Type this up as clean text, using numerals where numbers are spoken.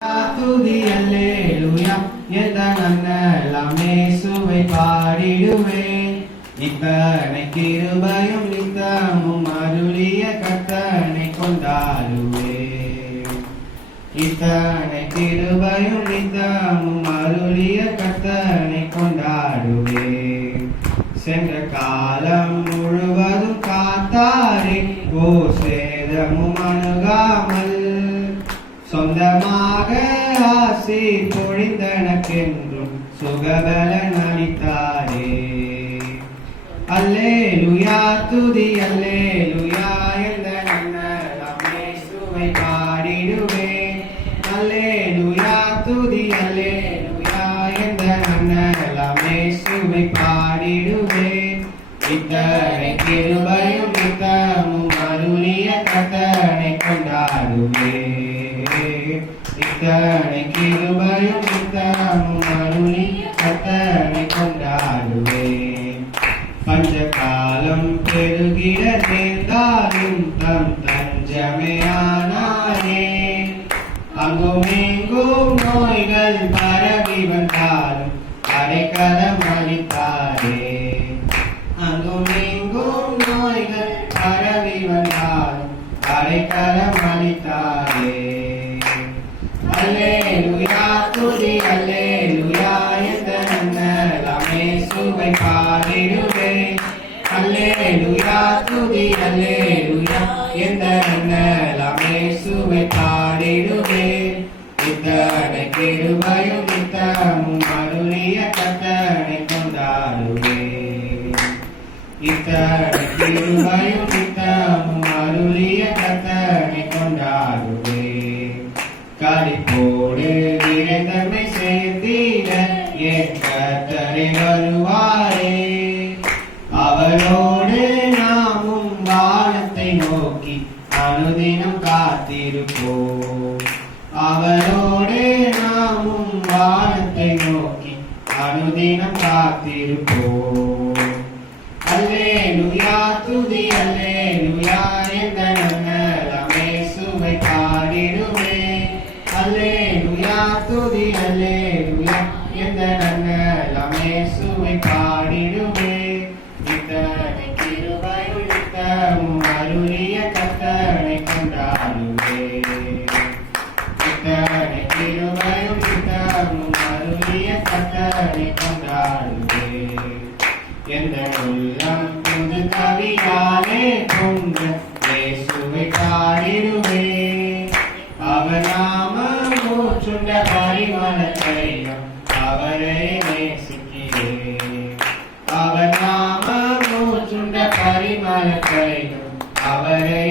துதி அல்லேலூயா எந்த நன்னெல்லாம் இயேசுவை பாடிடுவேன். இத்தனை கிருபையும் நித்தமும் அருளிய கர்த்தனை கொண்டாடுவேன். இத்தனை கிருபையும் நித்தமும் அருளிய கர்த்தனை கொண்டாடுவேன். சென்ற காலம் முழுவதும் காத்தாரே ஓர் சேதமும் அணுகாமல் சொந்தமாக ஆசி பொழிந்தனக்கென்றும் சுகபலன் அளித்தாரே. அல்லேலூயா துதி அல்லேலூயா எந்த நன்னெல்லாம் இயேசுவை பாடிடுவேன். அல்லேலூயா துதி அல்லேலூயா எந்த நன்னெல்லாம் இயேசுவை பாடிடுவேன். இத்தனை கிருபையும் நித்தமும் அருளிய கர்த்தனை கொண்டாடுவேன். இத்தனை கிருபையும் நித்தமும் அருளிய கர்த்தனை கொண்டாடுவேன். பஞ்சகாலம் பெருகிட நேர்ந்தாலும் தம் தஞ்சமையானாரே. அங்கும் இங்கும் நோய்கள் பரவி வந்தாலும் அடைக்கலம் அளித்தாரே. அங்கும் இங்கும் நோய்கள் பரவி வந்தாலும் அடைக்கலம் அளித்தாரே. அல்லேலூயா துதி அல்லேலூயா எந்த நன்னெல்லாம் இயேசுவை பாடிடுவேன். அல்லேலூயா துதி அல்லேலூயா எந்த நன்னெல்லாம் இயேசுவை பாடிடுவேன். இத்தனை கிருபையும் நித்தமும் அருளிய கர்த்தனை கொண்டாடுவேன். இத்தனை கிருபையும் நித்தமும் அருளிய கர்த்தனை கொண்டாடுவேன். களிப்போடு நிறைந்தமை சேர்த்திட என் கர்த்தரை வருவாரே. அவரோடு நாமும் வானத்தை நோக்கி அனுதினம் காத்திருப்போம். அவரோடு நாமும் வானத்தை நோக்கி அனுதினம் காத்திருப்போம். அல்லேலூயா துதி அல்லேலூயா எந்த நன்னெல்லாம் இயேசுவை பாடிடுவேன். அல்லேலூயா துதி அல்லேலூயா எந்த நன்னெல்லாம் இயேசுவை பாடிடுவேன். இத்தனை கிருபையும் நித்தமும் அருளிய கர்த்தனை கொண்டாடுவேன். இத்தனை கிருபையும் நித்தமும் அருளிய கர்த்தனை கொண்டாடுவேன். எந்த உள்ளம் புது கவியாலே கொண்ட இயேசுவை பாடிடுவேன். அவர் நாம மூச்சுண்ட பரிமளத்தையும் அவரை நேசிக்கிறேன். அவர் நாம மூச்சுண்ட பரிமளத்தையும் அவரை